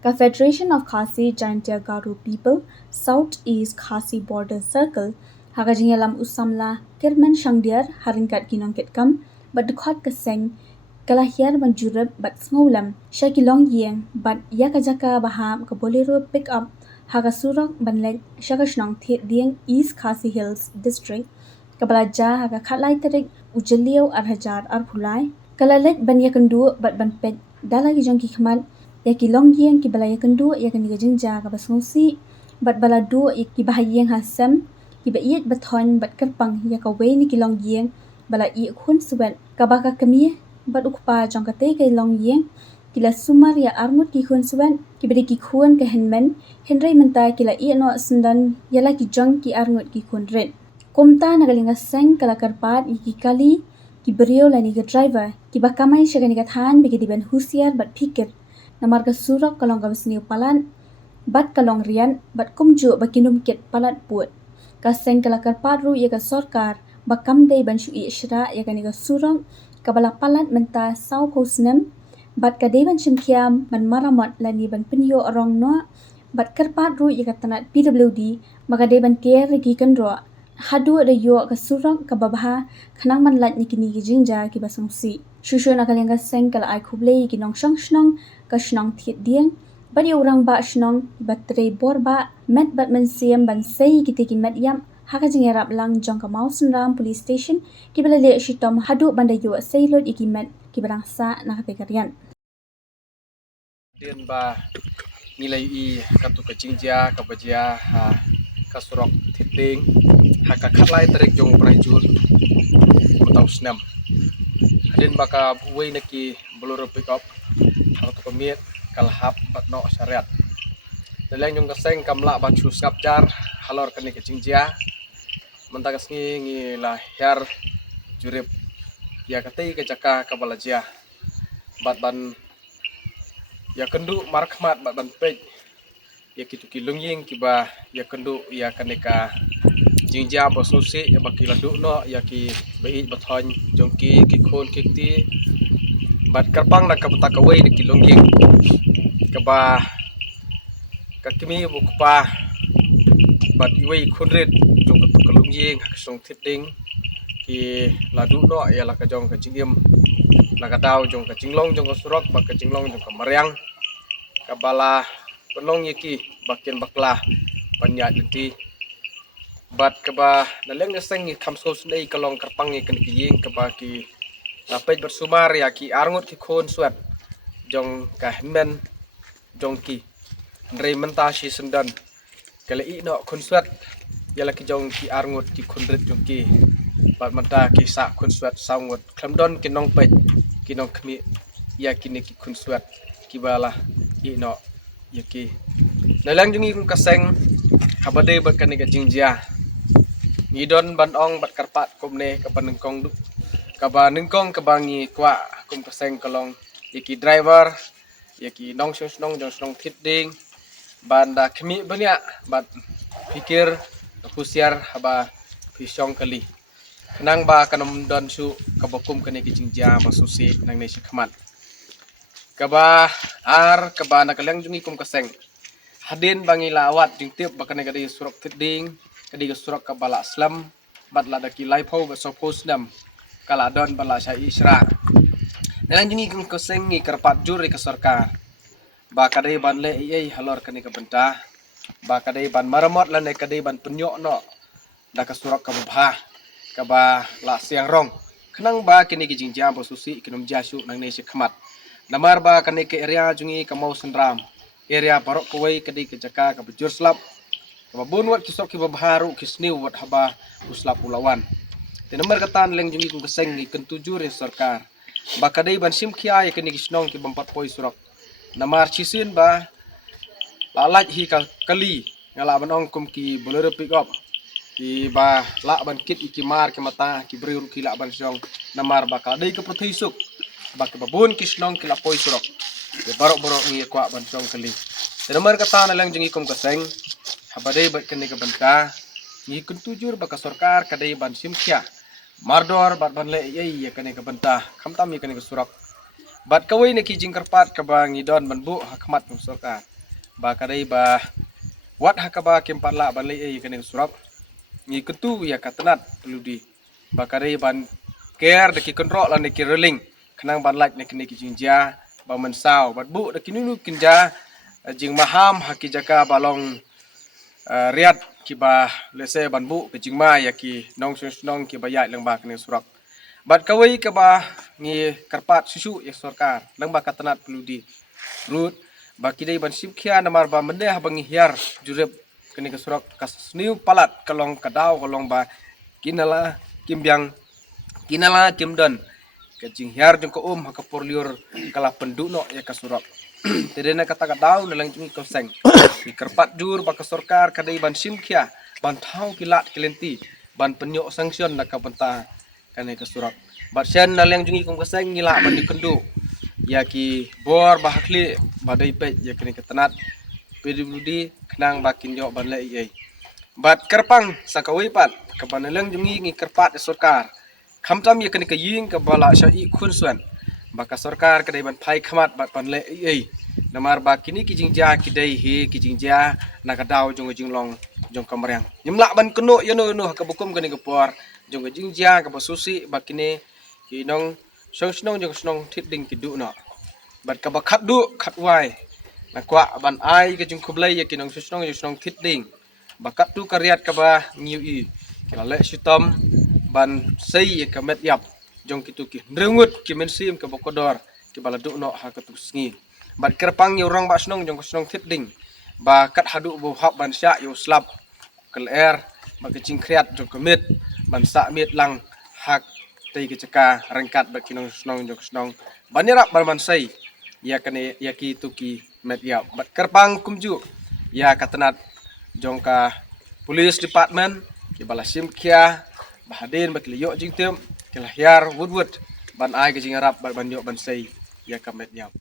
Ka Federation of Khasi Jaintia Garu People, Southeast Khasi Border Circle, haga jingalam usamla kirman shangdiar haringkat kinongket kam, but dukhat kaseng kalahiar banjurab but snowlam, shakilong yeng, but yakajaka baham ka bolero pick up haga surok banleg shakashnong dieng East Khasi Hills District, kabalaja haga khatlai terik ujalio arhajar arphulai, kalalet ban yakandu but ban pet dalagi jongki khmat ya ki long yeng ki bala ya kendu ya kan ga jingja ka basngsi bat bala du ya ki bahayeng hasam ki ba iet bathon bat karpang ya ka we ni ki long yeng bala i khun subat ka ba ka kami bat ukpa jong ka te ke long yeng ki la sumar ya armut ki khun subat ki beri ki khun ka henmen henry mentai ki la i no sendan ya la ki jong ki arngut ki khun red komta nagalinga seng kala karpat ki kali ki beriau la ni ga driver ki ba kamai shagani ga than bi ki diban husiar bat pikir na marga surak kalong ka basniu palan bat kalong rian bat kumju bakinum ket palat puat ka seng kala karpat ru ya ka sarkar bakam dei ban shu ishra ya ka ni ka surang ka bala palat menta sau posnem bat ka dei ban shimkiam ban maramot la ni ban pinyo arong no bat karpat ru ya ka tanat PWD maka dei ban care ki kan ro hadu da yo ka surang ka babha khanang man lat ni kini ki jingja ki basongsi shushu na kaleng ka seng kala ai khuble ki nong shang shnong ka shnong thiet dieng bari orang ba shnong batre bor ba met bat men siam ban sei ki te ki met yam haka jingerap lang jong ka mausun ram police station ki bala le shitom hadu banda yo sei lot iki met ki barang sa na ka karian Dian ba nilai i katu kacingja kabajia kasurok titing haka khatlai tarik jong prajur kutau snam hadin baka wei naki boloro pick up hatu pemiet kalhap batno syariat daleng jong kaseng kamla bachu skapjar halor kani kacingja mentakas ngi lahir jurip ya katei kajaka kabalajia bat ban ya kendu markhmat bat ban pej ya kitu kilungying kiba ya kendu ya kaneka jingja bosusi ya bakila no ya ki bai bathon jongki ki khon kikti bat karpang na kabta kawai de kilungying kaba kakimi bukpa bat iwei khunret jong katu kilungying haksong thiding ki ladu no ya la ka jong ka jingim la ka daw jong ka jinglong jong ka surok ba ka jinglong jong ka maryang kabala penong yaki bakin bakla banyak deti bat kaba naleng ngeseng kamsko snei kalong karpang kan kiying kaba ki lapej bersumar ya ki arngut ki khon suat jong ka men jong ki ndrei menta si sendan kala i no khon suat ya la ki jong ki arngut ki khonret jong ki bat menta ki sa khon suat sangut klamdon ki nong pej ki nong khmi ya kini ki khon suat ki bala no yaki nalang jungi kung kaseng habade bat kani ka jingjia ngidon ban ong bat karpat kumne kabanengkong du kabanengkong kabangi kwa kum kaseng kalong yaki driver yaki nong jong thiding banda khmi banya bat pikir kusiar haba pisong kali nang ba kanom don su kabakum kani ki jingjia basusi nang ne khmat kaba kaba nakaleng jungi kum kaseng hadin bangi lawat jing tiap bakane kadi surok teding kadi surok kabala slam bat la daki laipo ba sopos nam kala don bala sya isra nalang jungi kum kaseng ngi karpat juri ka sarkar ba kadai ban le ei halor kani ka benta ba kadai ban maramot lan kadai ban penyok no da ka surok ka babha kaba la siang rong khnang ba kini ki jingjam bo susi kinom jasu nang ne se khmat namar ba kane ke area jungi kamau sendram area parok kuwai kadi ke jaka ka bujur slap ka bun wat kisok ki babharu kisniu wat haba uslap ulawan te namar katan leng jungi kung kaseng ni kentujur ya sarkar ba kadai ban sim khia ya kini kisnong ki bampat poi surok namar chisin ba lalaj hi ka kali ngala banong kum ki bolero pick up ki ba la ban kit ki mar ki mata ki breu ki la ban song namar ba kadai ka protheisuk bak babun kisnong kila poi surok de barok ngi kwa ban song kali de nomor kata na lang jungi kom kaseng habade bat kene ka banta ngi kuntujur baka sarkar kadai ban simkhya mardor bat ban le ye kene ka banta khamtam ye kene ka surak Bat kawai nak kijing kerpat ke ba ngidon banbu hakmat ng sorkar. Ba kadai ba wat hakaba kempat la ban lei kening surap. Ngi ketu ya katenat peludi. Ba kadai ban care de ki kontrol lan de ki reling. Kenang ban like nak kini kijing ja ba mensau bat bu de kinunu kinja jing maham haki jaka balong riat ki ba lese banbu ke jingma ya ki nong ki bayat lang ba kening surap. Bat kawai ke ba ngi karpat susu ya sorkar lang ba katanat peludi rut ba kidai ban simkhia namar ba meneh bangi hiar jurep kini ke surak kasniu palat kalong kadau kalong ba kinala kimbyang kinala kimdan ke jing hiar jong ko hakapor liur kala pendukno ya ke surak terena kata kadau nalang jungi koseng ni karpat jur ba ke sorkar kadai ban simkhia ban thau kilat kelenti ban penyok sanction nak kapenta kane ke surak bat sen naleng jungi kong keseng ngila ban dikendu ya ki bor bahakli badai pe ya kini ketenat PWD kenang bakin yo ban le ai bat kerpang sakawi pat ke banaleng jungi ngi kerpat sorkar khamtam ya kini ke ying ke bala syai khun suan baka sorkar kedai ban phai khamat bat ban le ai namar bakini ki jingja kidai he ki jingja nakadau jong jinglong jong kamrang nyimla ban keno yano no ka bukum kani ke por jong jingja ka basusi bakini kinong snong jong snong thiding kidu no bat ka bakhat du khat wai na kwa ban ai ke jong kublai ya kinong snong jong snong thiding bakat tu karyat ka ba ngiu i kala le sitam ban sei ka met yap jong kitu ki nrengut ki mensim ka bokodor ki baladu no ha ka tusngi bat kerpang yu rong ba snong jong snong thiding ba kat hadu bo hap ban sya yu slap keler ba ke jing kriat jong kemit ban sa mit lang hak tei ke ceka rengkat ba kinong snong jong snong banirap ban man sei ya kane ya ki tuki met ya bat kerpang kumju ya katenat jong ka police department ki bala simkhia bahadin ba kliyo jing tem kelahiar woodwood ban ai ke jing arab ban yo ban sei ya kamet ya